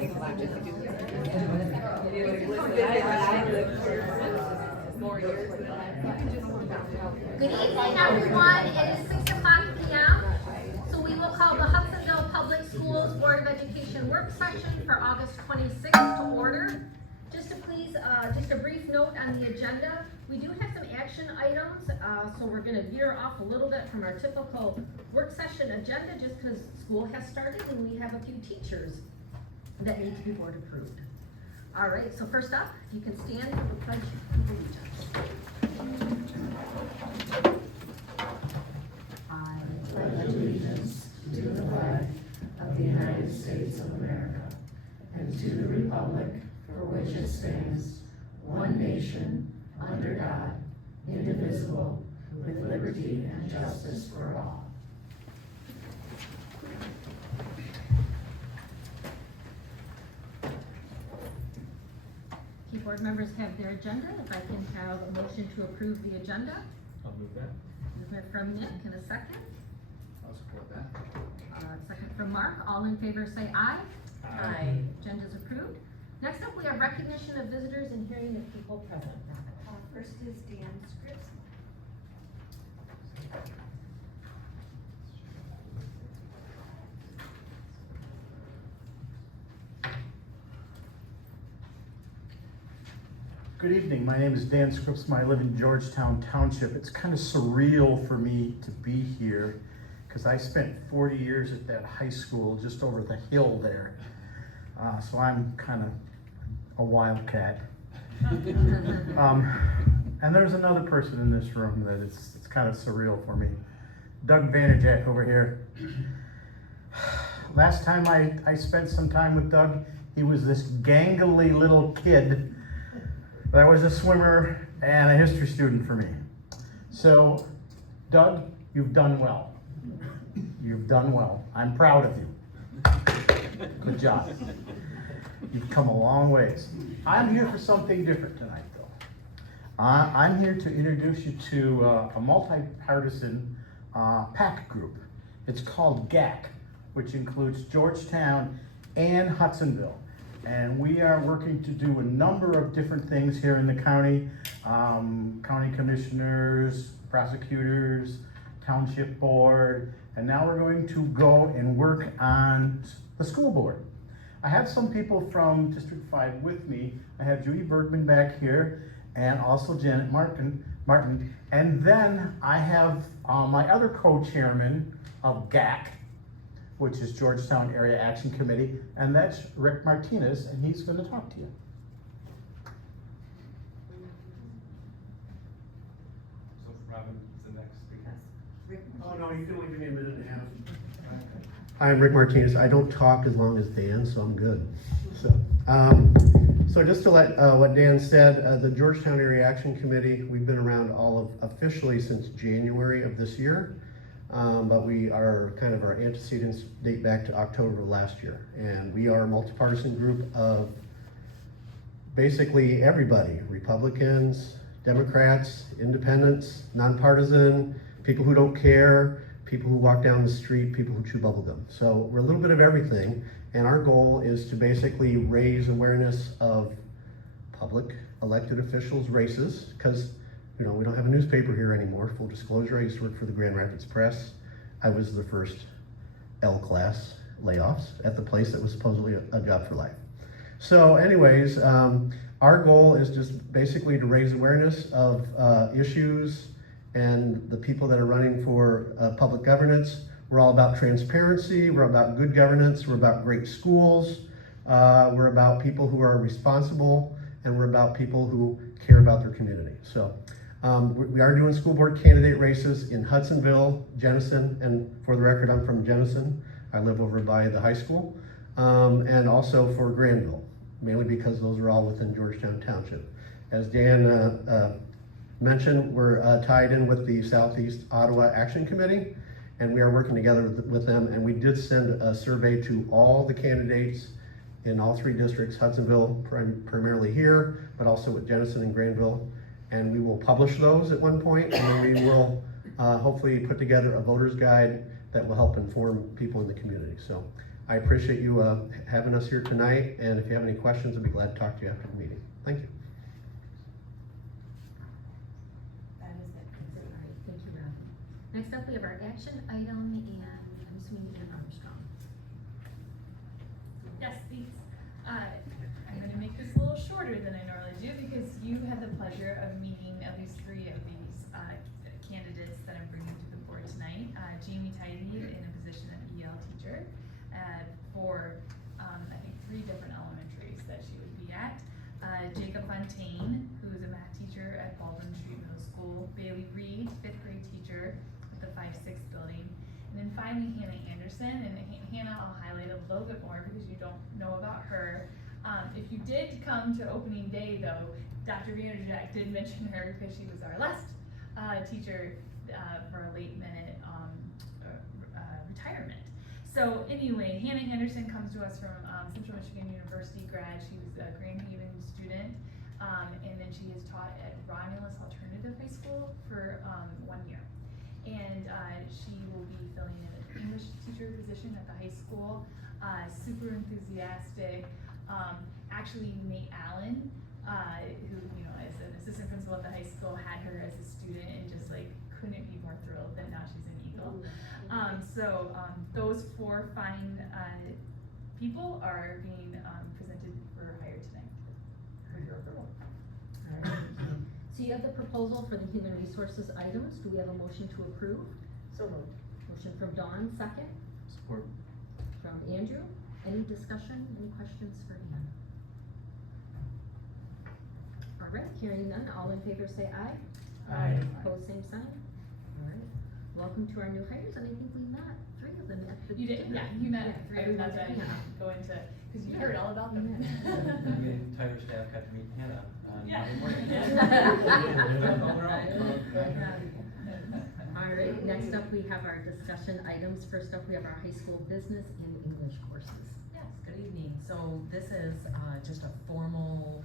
Good evening, everyone. It is 6 o'clock p.m. So we will call the Hudsonville Public Schools Board of Education work session for August 26th to order. Just a brief note on the agenda. We do have some action items, so we're going to veer off a little bit from our typical work session agenda just because school has started and we have a few teachers that need to be board approved. All right, so first up, if you can stand for the pledge of allegiance. I pledge allegiance to the flag of the United States of America and to the republic for which it stands, one nation, under God, indivisible, with liberty and justice for all. Key board members have their agenda. If I can have a motion to approve the agenda. I'll move that. Movement from Nick, and a second. I'll support that. Second from Mark. All in favor say aye. Aye. Agenda is approved. Next up, we have recognition of visitors and hearing of people present. First is Dan Scripps. Good evening, my name is Dan Scripps. I live in Georgetown Township. It's kind of surreal for me to be here because I spent 40 years at that high school just over the hill there. So I'm kind of a wildcat. And there's another person in this room that it's kind of surreal for me. Doug Vanderjack over here. Last time I spent some time with Doug, he was this gangly little kid that was a swimmer and a history student for me. So, Doug, you've done well. You've done well. I'm proud of you. Good job. You've come a long ways. I'm here for something different tonight, though. I'm here to introduce you to a multi-partisan PAC group. It's called GAC, which includes Georgetown and Hudsonville. And we are working to do a number of different things here in the county. County commissioners, prosecutors, township board, and now we're going to go and work on the school board. I have some people from District 5 with me. I have Judy Bergman back here, and also Janet Martin. And then I have my other co-chairman of GAC, which is Georgetown Area Action Committee, and that's Rick Martinez, and he's going to talk to you. So Robin is the next speaker. Oh, no, you can only give me a minute and a half. Hi, I'm Rick Martinez. I don't talk as long as Dan, so I'm good. So just to let what Dan said, the Georgetown Area Action Committee, we've been around officially since January of this year, but our antecedents date back to October of last year. And we are a multi-partisan group of basically everybody, Republicans, Democrats, independents, nonpartisan, people who don't care, people who walk down the street, people who chew bubblegum. So we're a little bit of everything, and our goal is to basically raise awareness of public elected officials' races, because we don't have a newspaper here anymore. Full disclosure, I used to work for the Grand Rapids Press. I was the first L-class layoffs at the place that was supposedly a job for life. So anyways, our goal is just basically to raise awareness of issues and the people that are running for public governance. We're all about transparency, we're about good governance, we're about great schools, we're about people who are responsible, and we're about people who care about their community. So we are doing school board candidate races in Hudsonville, Jenison, and for the record, I'm from Jenison. I live over by the high school, and also for Granville, mainly because those are all within Georgetown Township. As Dan mentioned, we're tied in with the Southeast Ottawa Action Committee, and we are working together with them, and we did send a survey to all the candidates in all three districts, Hudsonville primarily here, but also with Jenison and Granville, and we will publish those at one point, and then we will hopefully put together a voter's guide that will help inform people in the community. So I appreciate you having us here tonight, and if you have any questions, I'd be glad to talk to you after the meeting. Thank you. That is it. All right, thank you, Robin. Next up, we have our action item, and I'm assuming you're Armstrong. Yes, thanks. I'm gonna make this a little shorter than I normally do because you had the pleasure of meeting at least 3 of these candidates that I'm bringing to the board tonight. Jamie Tidy in a position of EL teacher for I think 3 different elementaries that she would be at. Jacob Fontaine, who is a math teacher at Baldwin Street Middle School. Bailey Reed, 5th grade teacher at the 5-6 building. And then finally Hannah Anderson, and Hannah I'll highlight a little bit more because you don't know about her. If you did come to opening day though, Dr. Vanderjack did mention her because she was our last teacher for a late minute retirement. So anyway, Hannah Anderson comes to us from Central Michigan University grad. She was a Grand Haven student, and then she has taught at Romulus Alternative High School for 1 year. And she will be filling in an English teacher position at the high school. Super enthusiastic. Actually, Nate Allen, who as an assistant principal at the high school, had her as a student and just like couldn't be more thrilled that now she's an Eagle. So those 4 fine people are being presented for hire tonight. For your approval. All right. So you have the proposal for the human resources items. Do we have a motion to approve? So moved. Motion from Dawn, second. Support. From Andrew. Any discussion, any questions for Ann? All right, hearing none, all in favor say aye. Aye. Opposed, same sign. All right, welcome to our new hires, and I think we met 3 of them at the. You did, yeah, you met the 3 of them, that's why I everyone- didn't go into, because you heard all about them. The entire staff got to meet Hannah on Yeah. Monday morning. All right, next up, we have our discussion items. First up, we have our high school business and English courses. Yes, good evening. So this is just a formal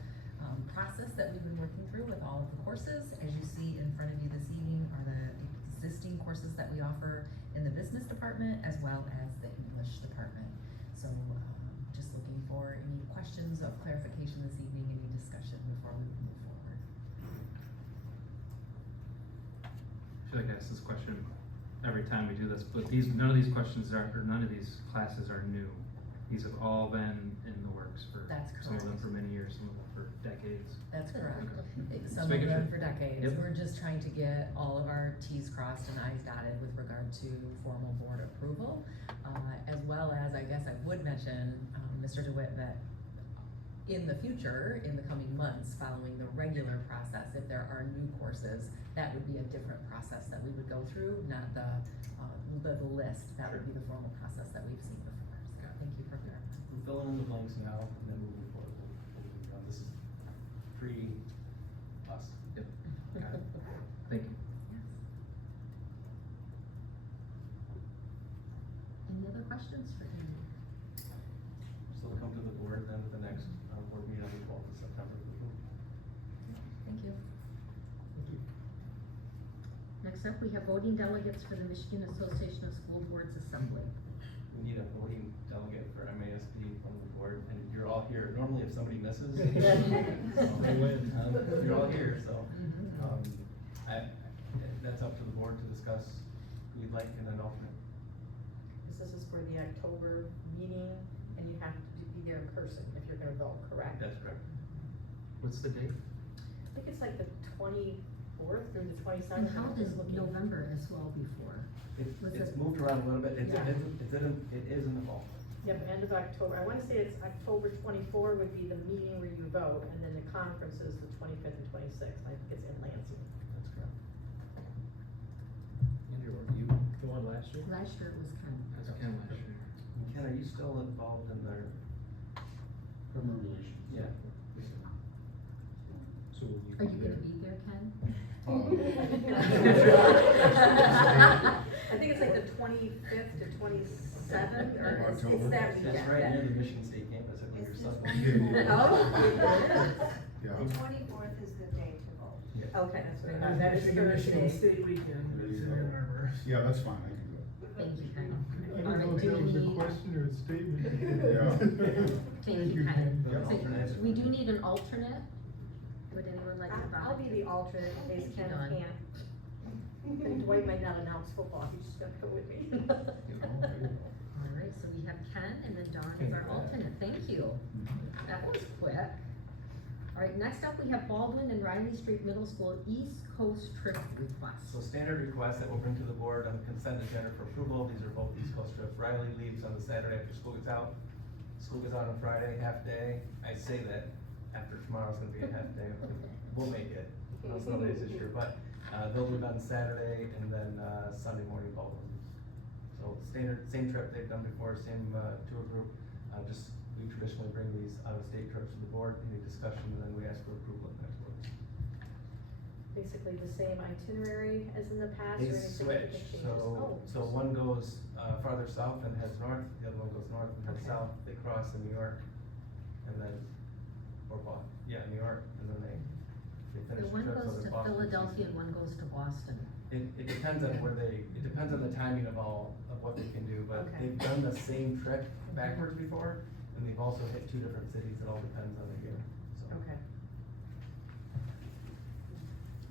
process that we've been working through with all of the courses. As you see in front of you this evening are the existing courses that we offer in the business department as well as the English department. So just looking for any questions of clarification this evening, any discussion before we move forward. I feel like I ask this question every time we do this, but none of these classes are new. These have all been in the works for That's some of them correct. for many years, some of them for decades. That's correct. Just Some of making them sure. for decades. Yep. We're just trying to get all of our Ts crossed and Is dotted with regard to formal board approval. As well as, I guess I would mention, Mr. DeWitt, that in the future, in the coming months, following the regular process, if there are new courses, that would be a different process that we would go through, not the list. That would be the formal process that we've seen before. So thank you for clarifying. We're filling in the blanks now, and then moving forward. This is pre-us. Yep. Got it. Thank you. Any other questions for Amy? So we'll come to the board then at the next board meeting on the 12th of September. Thank you. Next up, we have voting delegates for the Michigan Association of School Boards Assembly. We need a voting delegate for MASB on the board, and you're all here. Normally if somebody misses, you're all here, so. That's up to the board to discuss who you'd like and an alternate. This is for the October meeting, and you have to be there in person if you're gonna vote, correct? That's correct. What's the date? I think it's like the 24th through the 27th. And how I'm did just looking. November as well before? Was It's it- moved around a little bit. It Yeah. is in the fall. Yep, end of October. I wanna say it's October 24 would be the meeting where you vote, and then the conference is the 25th and 26th. I think it's in Lansing. That's correct. Andrew, were you the one last year? Last year it was Ken. That's Ken last year. Ken, are you still involved in their? Yeah. So will you Are you be gonna there? be there, Ken? I think it's like the 25th to 27th, or it's that weekend. It's right near the Michigan State campus, I think, or It's something. Oh. The 24th is the day to vote. Okay, that's what I thought. That is Michigan Thursday. State weekend, it's in Ann Arbor. Yeah, that's fine, I can do it. Thank you, Ken. I All don't know right, if do that we was a need- question or a statement. Thank you, Ken. The So, alternate. we do need an alternate. Would anyone like to I'll volunteer? be the alternate in case Thank you, Ken Dawn. can't. And Dwight might not announce football, he's just gonna go with me. All right, so we have Ken and then Dawn is our alternate, thank you. That was quick. All right, next up, we have Baldwin and Riley Street Middle School East Coast trip request. So standard requests that we'll bring to the board on the consent agenda for approval, these are both East Coast trips. Riley leaves on the Saturday after school gets out. School gets out on Friday, half day. I say that after tomorrow's gonna be a half day. We'll make it. No snow days this year, but, they'll leave on Saturday and then, Sunday morning Baldwin leaves. So standard, same trip they've done before, same, tour group. Just, we traditionally bring these out-of-state trips to the board, any discussion, and then we ask for approval at the next board. Basically the same itinerary as in the past, or They any switch, significant changes? so one goes, farther south and heads north, the other one goes north and heads Okay. south. They cross in New York, and then, or Boston, yeah, New York, and then they The finish the one trip, so goes they're to Boston. Philadelphia and one goes to Boston. It depends on where it depends on the timing of what they can do, but Okay. they've done the same trip backwards before, and they've also hit two different cities, it all depends on the year, so. Okay.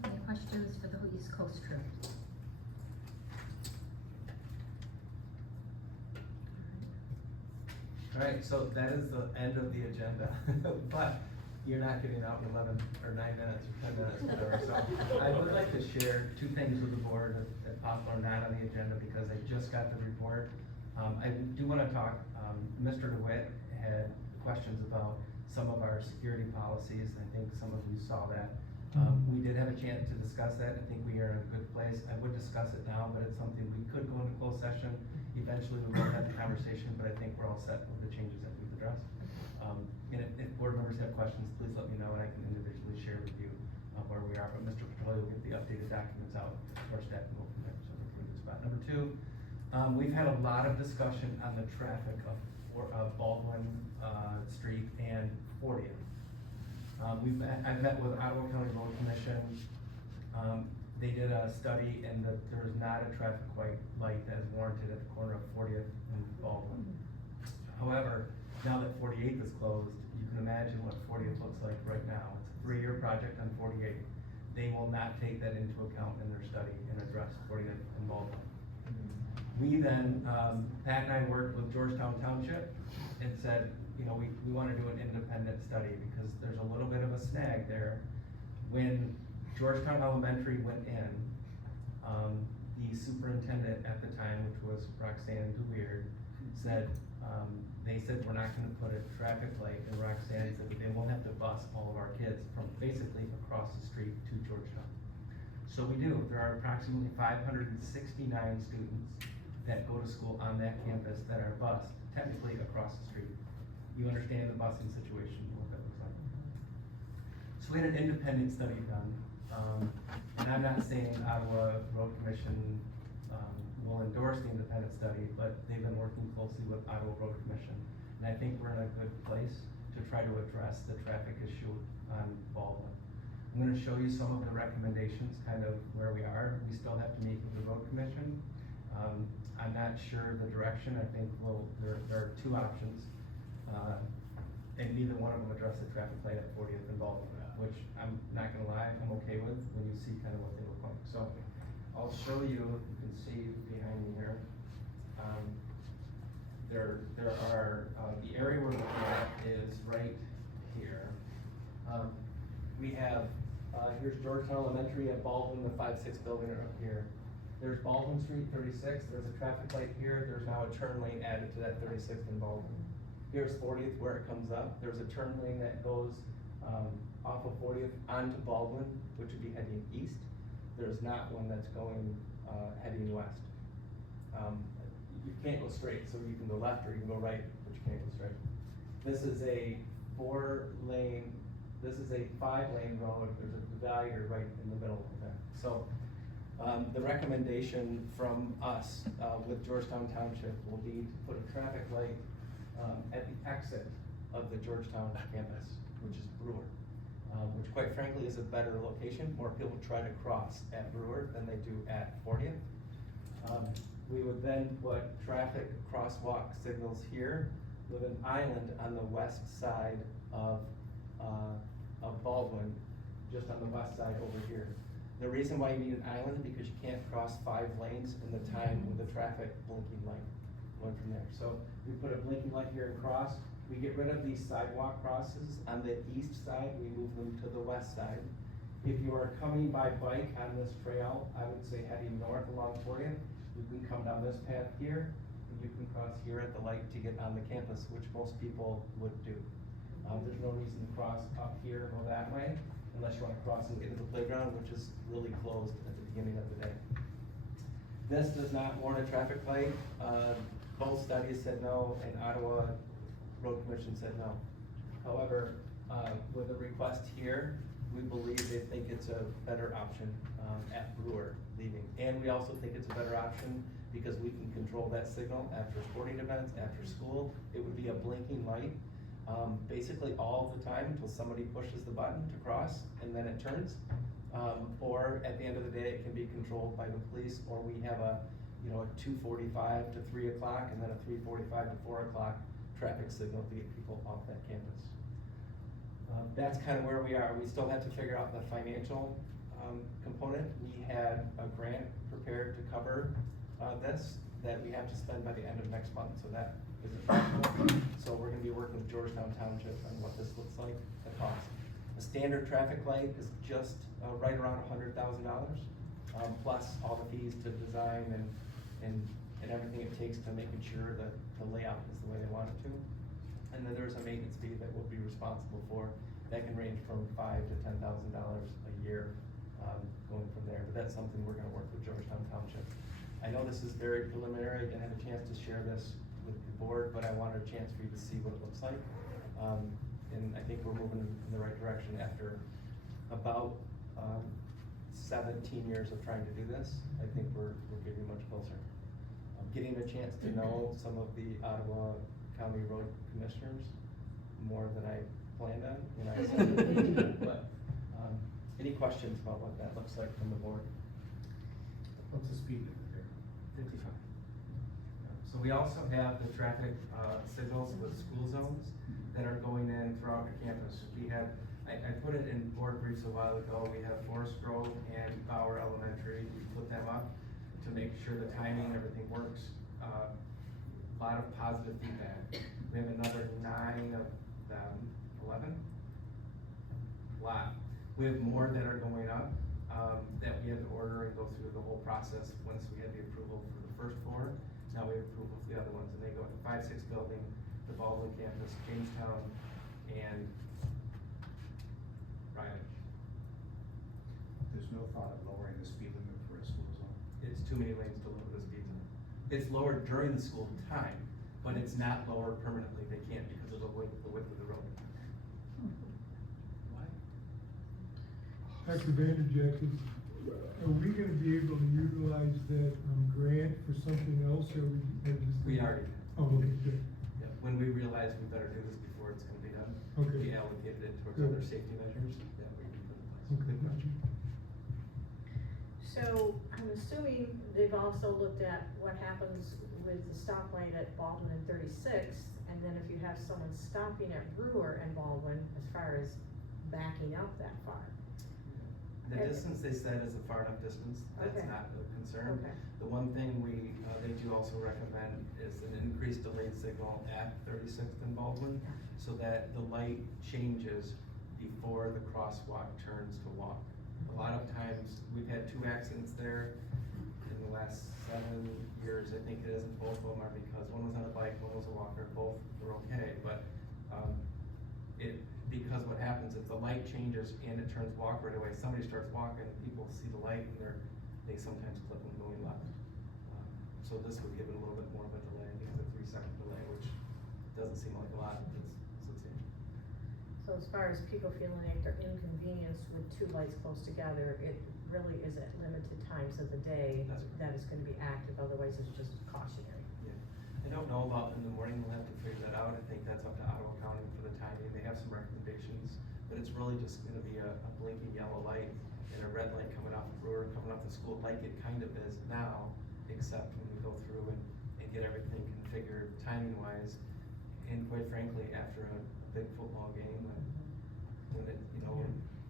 Any questions for the East Coast trip? Alright, so that is the end of the agenda, but you're not getting out in 11 or 9 minutes or 10 minutes, whatever, so. I would like to share two things with the board that possibly are not on the agenda because I just got the report. I do wanna talk, Mr. DeWitt had questions about some of our security policies, and I think some of you saw that. We did have a chance to discuss that, I think we are in a good place, I would discuss it now, but it's something we could go into closed session. Eventually, we will have the conversation, but I think we're all set with the changes that we've addressed. And if board members have questions, please let me know, and I can individually share with you, where we are, but Mr. Petrolia will get the updated documents out to our staff and go from there, so we're in a good spot. Number two, we've had a lot of discussion on the traffic of Baldwin, Street and 40th. I've met with Ottawa County Road Commission. They did a study and that there is not a traffic light that is warranted at the corner of 40th and Baldwin. However, now that 48th is closed, you can imagine what 40th looks like right now. It's a 3-year project on 48th. They will not take that into account in their study and address 40th and Baldwin. We then, Pat and I worked with Georgetown Township and said, you know, we wanna do an independent study because there's a little bit of a snag there. When Georgetown Elementary went in, the superintendent at the time, which was Roxanne DeWeird, said, they said, we're not gonna put a traffic light, and Roxanne said that they won't have to bus all of our kids from basically across the street to Georgetown. So we do, there are approximately 569 students that go to school on that campus that are bused, technically across the street. You understand the busing situation, what that looks like. So we had an independent study done, and I'm not saying Ottawa Road Commission, will endorse the independent study, but they've been working closely with Ottawa Road Commission. And I think we're in a good place to try to address the traffic issue on Baldwin. I'm gonna show you some of the recommendations, kind of where we are. We still have to meet with the road commission. I'm not sure the direction. I think there are two options. And neither one of them address the traffic light at 40th and Baldwin, which I'm not gonna lie, I'm okay with when you see kind of what they look like. So I'll show you, you can see behind me here. There are, the area we're looking at is right here. We have, here's Georgetown Elementary at Baldwin, the 5-6 building are up here. There's Baldwin Street 36, there's a traffic light here, there's now a turn lane added to that 36th in Baldwin. Here's 40th where it comes up, there's a turn lane that goes, off of 40th onto Baldwin, which would be heading east. There's not one that's going, heading west. You can't go straight, so you can go left or you can go right, but you can't go straight. This is a 4-lane, this is a 5-lane road, there's a divider right in the middle of that. So, the recommendation from us, with Georgetown Township will be to put a traffic light, at the exit of the Georgetown campus, which is Brewer. Which quite frankly is a better location. More people try to cross at Brewer than they do at 40th. We would then put traffic crosswalk signals here with an island on the west side of Baldwin, just on the west side over here. The reason why you need an island is because you can't cross 5 lanes in the time with the traffic blinking light going from there. So we put a blinking light here and cross. We get rid of these sidewalk crosses. On the east side, we move them to the west side. If you are coming by bike on this trail, I would say heading north along Florian, you can come down this path here, and you can cross here at the light to get on the campus, which most people would do. There's no reason to cross up here or that way, unless you want to cross and get into the playground, which is really closed at the beginning of the day. This does not warrant a traffic light. Both studies said no, and Ottawa Road Commission said no. However, with the request here, we believe they think it's a better option at Brewer leaving. And we also think it's a better option because we can control that signal after sporting events, after school. It would be a blinking light, basically all the time until somebody pushes the button to cross and then it turns. Or at the end of the day, it can be controlled by the police, or we have a 2:45 to 3 o'clock and then a 3:45 to 4 o'clock traffic signal to get people off that campus. That's kind of where we are. We still have to figure out the financial component. We had a grant prepared to cover this that we have to spend by the end of next month, so that isn't possible. So we're gonna be working with Georgetown Township on what this looks like, the cost. A standard traffic light is just right around $100,000, plus all the fees to design and everything it takes to making sure that the layout is the way they want it to. And then there's a maintenance fee that we'll be responsible for. That can range from $5,000 to $10,000 a year, going from there. But that's something we're gonna work with Georgetown Township. I know this is very preliminary. I didn't have a chance to share this with the board, but I wanted a chance for you to see what it looks like. And I think we're moving in the right direction after about 17 years of trying to do this. I think we're getting much closer. I'm getting a chance to know some of the Ottawa County Road Commissioners more than I planned on when I said. But any questions about what that looks like from the board? What's the speed limit there? 55. So we also have the traffic signals with school zones that are going in throughout the campus. We have, I put it in board briefs a while ago, we have Forest Grove and Bauer Elementary. We put them up to make sure the timing, everything works. A lot of positive feedback. We have another 9 of them, 11? A lot. We have more that are going up, that we had to order and go through the whole process once we had the approval for the first 4. Now we have approval for the other ones, and they go to 5-6 building, the Baldwin campus, Jamestown, and Riley. There's no thought of lowering the speed limit for a school zone. It's too many lanes to lower the speed limit. It's lowered during the school time, but it's not lower permanently. They can't because of the width of the road. Dr. Vanderjack, are we gonna be able to utilize that, grant for something else, or We already did. Oh, okay, good. Yeah, when we realized we better do this before it's gonna be done, Okay. we allocated it towards Good. other safety measures that we can put in place. Okay, gotcha. So I'm assuming they've also looked at what happens with the stoplight at Baldwin and 36th, and then if you have someone stopping at Brewer and Baldwin, as far as backing up that far. The distance they said is a far enough distance, that's Okay. not a concern. Okay. The one thing they do also recommend is an increased delayed signal at 36th and Baldwin, so that the light changes before the crosswalk turns to walk. A lot of times, we've had 2 accidents there in the last 7 years, I think it is, and both of them are because one was on a bike, one was a walker, both were okay, but, because what happens, if the light changes and it turns walk right away, somebody starts walking, people see the light and they sometimes clip when going left. So this would give it a little bit more of a delay, I think it's a 3-second delay, which doesn't seem like a lot, but it's substantial. So as far as people feeling like they're inconvenienced with 2 lights close together, it really is at limited times of the day That's right. that it's gonna be active, otherwise it's just cautionary. Yeah, I don't know about in the morning, we'll have to figure that out, I think that's up to Ottawa County for the timing, they have some recommendations, but it's really just gonna be a blinking yellow light and a red light coming off the Brewer, coming off the school, like it kind of is now, accept when we go through and get everything configured timing wise. And quite frankly, after a big football game, when it, you know,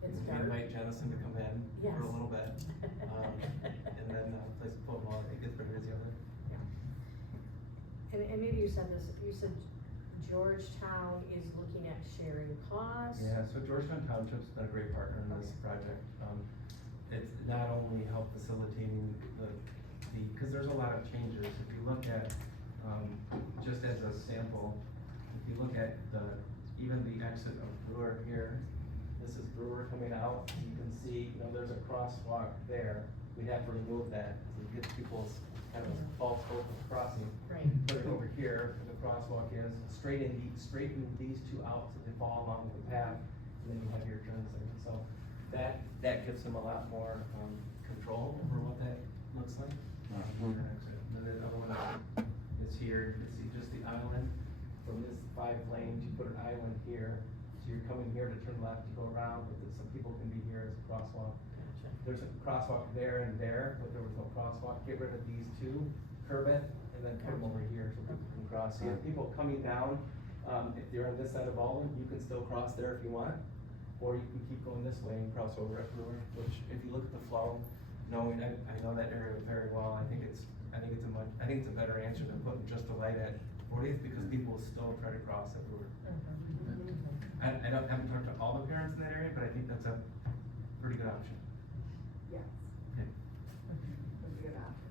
It's we dark. invite Jennison to come in Yes. for a little bit. And then play some football, it gets pretty busy over there. And maybe you said this, you said Georgetown is looking at sharing costs. Yeah, so Georgetown Township's been a great partner in this project. It's not only help facilitating because there's a lot of changes. If you look at, just as a sample, if you look at even the exit of Brewer here, this is Brewer coming out, you can see, you know, there's a crosswalk there. We'd have to remove that to get people's kind of false hope of crossing. Right. Put it over here, where the crosswalk is, straighten these two out so they fall along the path, and then you have your turns there. So that gives them a lot more control over what that looks like. And then the other one is here, you can see just the island. From this 5 lanes, you put an island here, so you're coming here to turn left, you go around, but some people can be here as a crosswalk. Gotcha. There's a crosswalk there and there, but there was no crosswalk. Get rid of these two, curb it, and then put them over here so people can cross. So you have people coming down, if you're on this side of Baldwin, you can still cross there if you want. Or you can keep going this way and cross over at Brewer, which if you look at the flow, knowing, I know that area very well, I think it's a better answer than putting just a light at 40th, because people will still try to cross at Brewer. I haven't talked to all the parents in that area, but I think that's a pretty good option. Yes. Okay. That's a good option.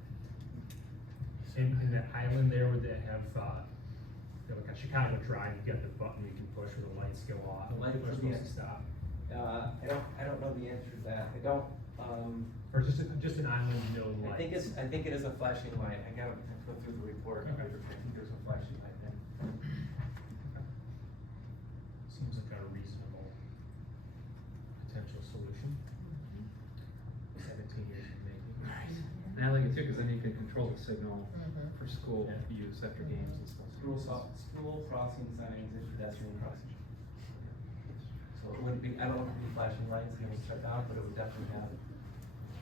In that island there, would they have, like a Chicago drive, you got the button you can push where the lights go off? The lights People are would be supposed to stop. I don't know the answer to that. I don't, Or just an island, no lights? I think it is a flashing light. I gotta go through the report. Okay. I think there's a flashing light there. Seems like a reasonable potential solution. 17 years in making. And I like it too, cause then you can control the signal Mhm. for school Yeah. use after games and stuff. School crossing signs and pedestrian crossing. So it wouldn't be, I don't know if it'd be flashing lights, you know, shut down, but it would definitely have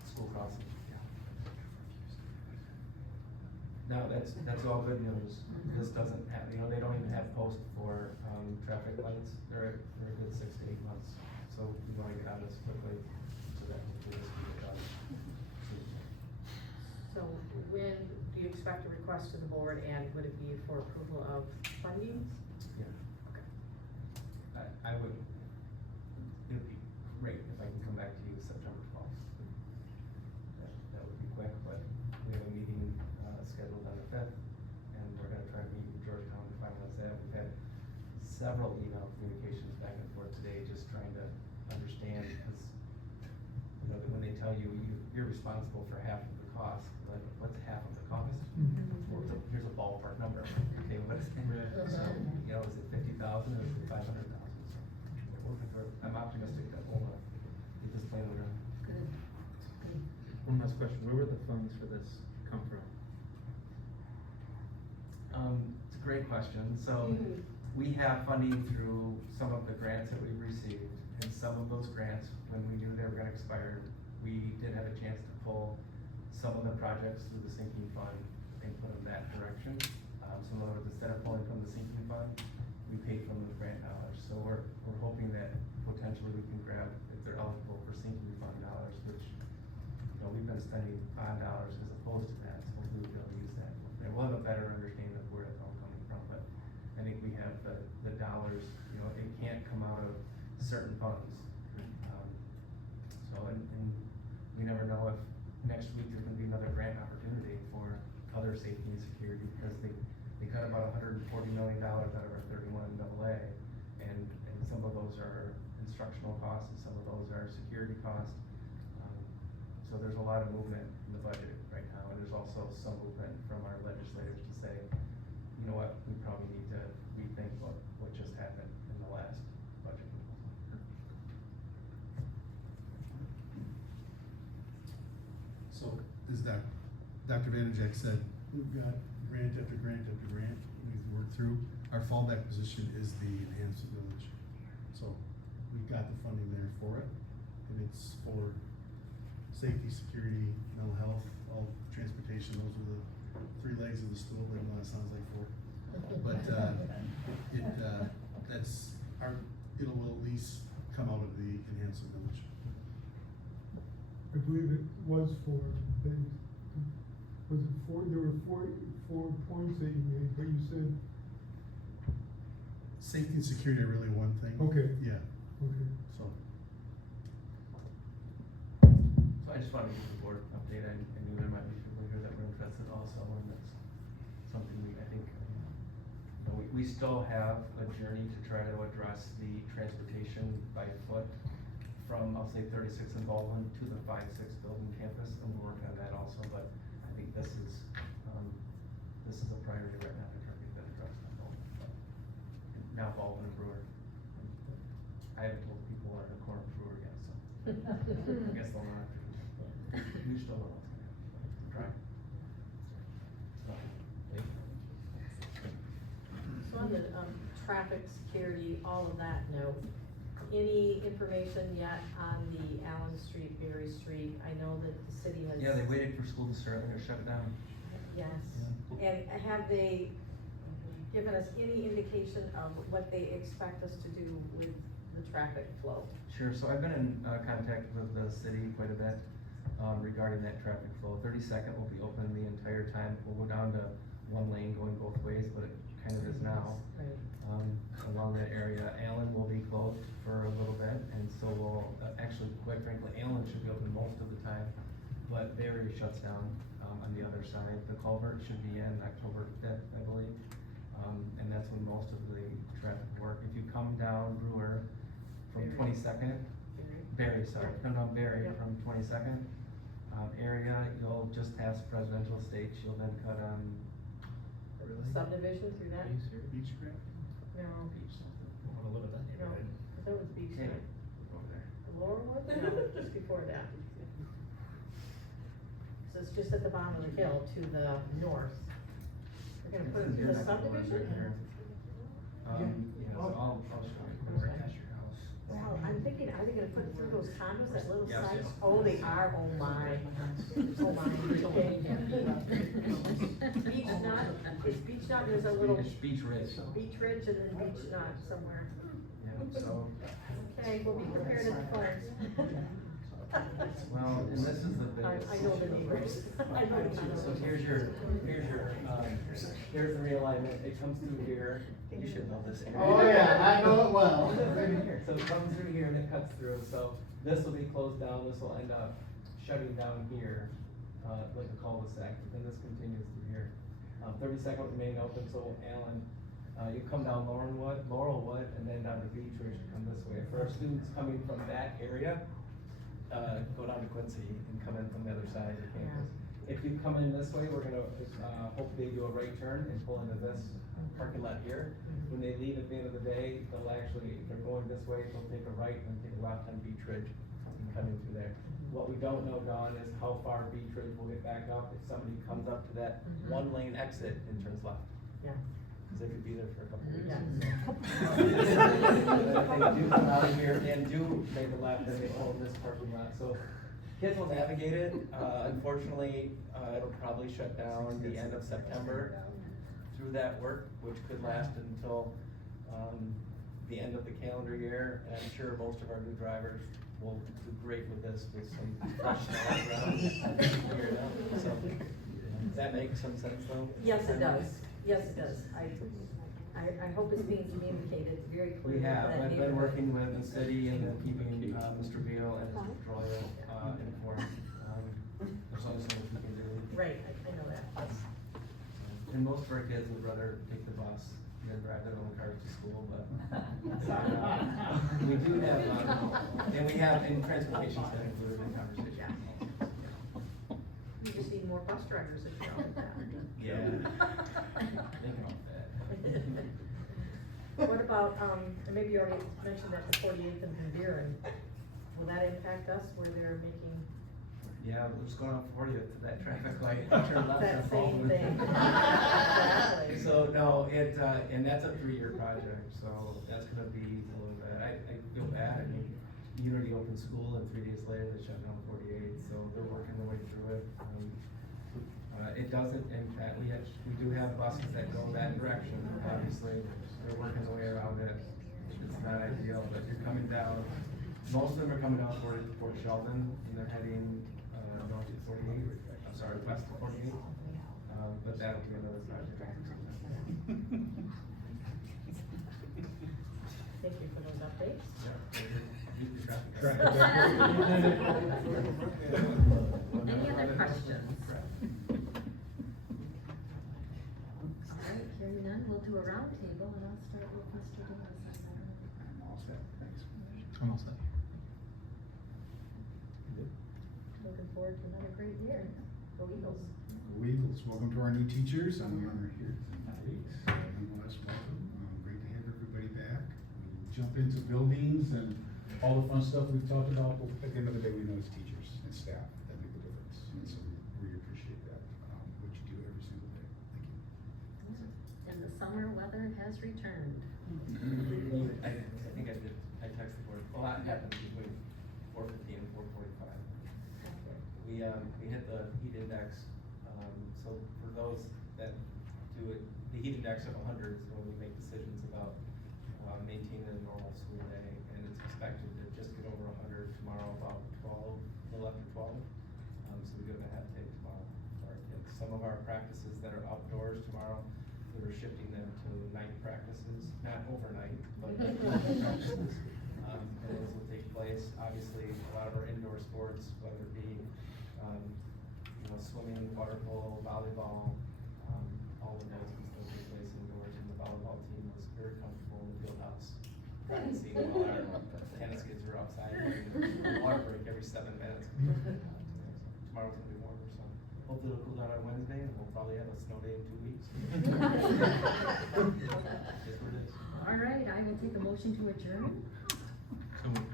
school crossing. No, that's all good news. This doesn't have, you know, they don't even have posts for, traffic lights. They're a good 6 to 8 months. So we wanna get on this quickly so that hopefully this can get done. So when do you expect a request to the board, and would it be for approval of funding? Yeah. Okay. I would, it would be great if I can come back to you September 12th. That would be quick, but we have a meeting, scheduled on the 5th, and we're gonna try to meet with Georgetown to finalize that. We've had several email communications back and forth today, just trying to understand, because, you know, when they tell you, you're responsible for half of the cost, like, what's half of the cost? Well, here's a ballpark number, okay, what is it? So, you know, is it 50,000 or is it 500,000? So, we're working for, I'm optimistic that we'll, get this plan over. One last question, where would the funds for this come from? It's a great question. So we have funding through some of the grants that we've received, and some of those grants, when we knew they were gonna expire, we did have a chance to pull some of the projects through the sinking fund and put them that direction. So in other words, instead of pulling from the sinking fund, we paid from the grant dollars. So we're hoping that potentially we can grab, if they're eligible for sinking fund dollars, which, you know, we've been spending bond dollars as opposed to that, so hopefully we'll be able to use that. And we'll have a better understanding of where it's all coming from, but I think we have the dollars, you know, it can't come out of certain funds. So, and we never know if next week there's gonna be another grant opportunity for other safety and security, because they cut about $140 million out of our 31 AA, and some of those are instructional costs, and some of those are security costs. So there's a lot of movement in the budget right now, and there's also some movement from our legislators to say, you know what, we probably need to rethink what just happened in the last budget. So, as Dr. Vanderjagt said, we've got grant after grant after grant we've worked through. Our fallback position is the enhanced village. So, we've got the funding there for it, and it's for safety, security, mental health, all transportation, those are the three legs of the stool, even though it sounds like four. But, that's it will at least come out of the enhanced millage. I believe it was four, but was it four, there were four points that you made, but you said, Safety and security are really one thing. okay, Yeah, okay. so. So I just wanted to give the board an update. I knew there might be people here that were interested also, and that's something I think, we still have a journey to try to address the transportation by foot from, I'll say 36 in Baldwin to the 5-6 building campus, and we're working on that also, but I think this is a priority right now to try to get that addressed in Baldwin. Now Baldwin and Brewer. I haven't told people we're in a corner of Brewer yet, so I guess they'll know after. You still know what's gonna happen. Try. So on the, traffic security, all of that note, any information yet on the Allen Street, Berry Street? I know that the city has. Yeah, they waited for school to start, they're gonna shut it down. Yes, and have they given us any indication of what they expect us to do with the traffic flow? Sure, so I've been in contact with the city quite a bit regarding that traffic flow. 32nd will be open the entire time. We'll go down to one lane going both ways, but it kind of is now. Right. Along that area. Allen will be closed for a little bit, and so will, actually, quite frankly, Allen should be open most of the time, but Berry shuts down on the other side. The culvert should be in October 5th, I believe, and that's when most of the traffic work. If you come down Brewer from 22nd, Berry, sorry, Berry Yep. from 22nd area, you'll just pass Presidential Estates, you'll then cut Subdivision through that? Beach grant? No, I wanna live in that no, neighborhood. that was Beach Yeah. Street. over there. Laurelwood? No, just before that. So it's just at the bottom of the hill to the north. We're gonna put it through the subdivision? Yeah, so I'll show you. Right past your house. Well, I'm thinking, are they gonna put it through those condos, that little Yes, sites? yes. Oh, they are, oh my. Oh my, okay. Beach Nut, it's Beach Nut, there's a little Beach Ridge. Beach Ridge and then Beach Nut somewhere. Yeah, so, Okay, we'll be prepared at the phones. well, and this is the biggest. I know the neighbors. I know the neighbors. So here's your, here's the realignment, it comes through here, you should know this area. Oh, yeah, I know it well. So it comes through here and it cuts through, so this will be closed down, this will end up shutting down here, like a cul-de-sac, and this continues through here. 32nd will remain open, so will Allen, you come down Laurelwood, and then down to Beach Ridge, you come this way. For our students coming from that area, go down to Quincy and come in from the other side of the campus. If you come in this way, we're gonna, hopefully do a right turn and pull into this parking lot here. When they leave at the end of the day, they'll actually, if they're going this way, they'll take a right and take a left on Beach Ridge and come in through there. What we don't know, Dawn, is how far Beach Ridge will get back up if somebody comes up to that one lane exit and turns left. Yeah. Cause they could be there for a couple of weeks. Yeah. If they do come out of here and do make a left, then they pull this parking lot, so kids will navigate it. Unfortunately, it'll probably shut down the end of September through that work, which could last until, the end of the calendar year. And I'm sure most of our new drivers will do great with this, with some fresh snow around. Figure it out. So, does that make some sense though? Yes, it does. Yes, it does. I hope it's being communicated very clearly. We have, to that I've been neighborhood. working with the city and then keeping, Mr. Beal and Mr. Petrolia, informed. There's only so much we can do. Right, I know that. And most of our kids would rather take the bus than drive their own cars to school, but. We do have, and we have, and transportation's been included in conversation. You just need more bus drivers if you're all that. Yeah. Think about that. What about, and maybe you already mentioned that the 48th and Van Buren, will that impact us where they're making Yeah, what's going on 40th to that traffic light, turn left that on same Baldwin. thing? Exactly. So, no, and that's a 3-year project, so that's gonna be a little bit, I feel bad, I mean, Unity will open school, and 3 days later, they shut down 48, so they're working their way through it. It doesn't impact, we do have buses that go that direction, obviously, they're working their way around it. It's not ideal, but you're coming down, most of them are coming down Fort Sheldon, and they're heading, north to 48, I'm sorry, west to 48. But that'll be another project. Thank you for those updates. Any other questions? Alright, hearing none, we'll do a round table and I'll start with Mr. Davis. I'm all set, thanks. I'm all set. Looking forward to another great year. Go Eagles. Go Eagles, welcome to our new teachers, I'm here tonight, nonetheless, welcome, great to have everybody back. We jump into buildings and all the fun stuff we've talked about, but at the end of the day, we know it's teachers and staff that make the difference, and so we appreciate that, what you do every single day, thank you. And the summer weather has returned. I think I texted the board, a lot happened between 4:15 and 4:45. We hit the heat index, so for those that do it, the heat index of 100 is when we make decisions about maintaining a normal school day, and it's expected to just get over 100 tomorrow, about 12, a little after 12. So we do have a half day tomorrow for our kids. Some of our practices that are outdoors tomorrow, we're shifting them to night practices, not overnight, but night practices. And those will take place, obviously, a lot of our indoor sports, whether it be swimming, water polo, volleyball, all of those can still take place indoors, and the volleyball team was very comfortable in the field house. Practicing while our tennis kids were outside, and water break every 7 minutes. Tomorrow's gonna be warmer, so hopefully it'll cool down on Wednesday, and we'll probably have a snow day in 2 weeks. That's what it is. Alright, I will take a motion to adjourn. So moved.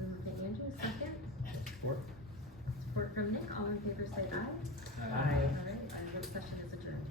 Moved by Andrew, second. Support. Support from Nick, all in favor say aye. Aye. Alright, our work session is adjourned.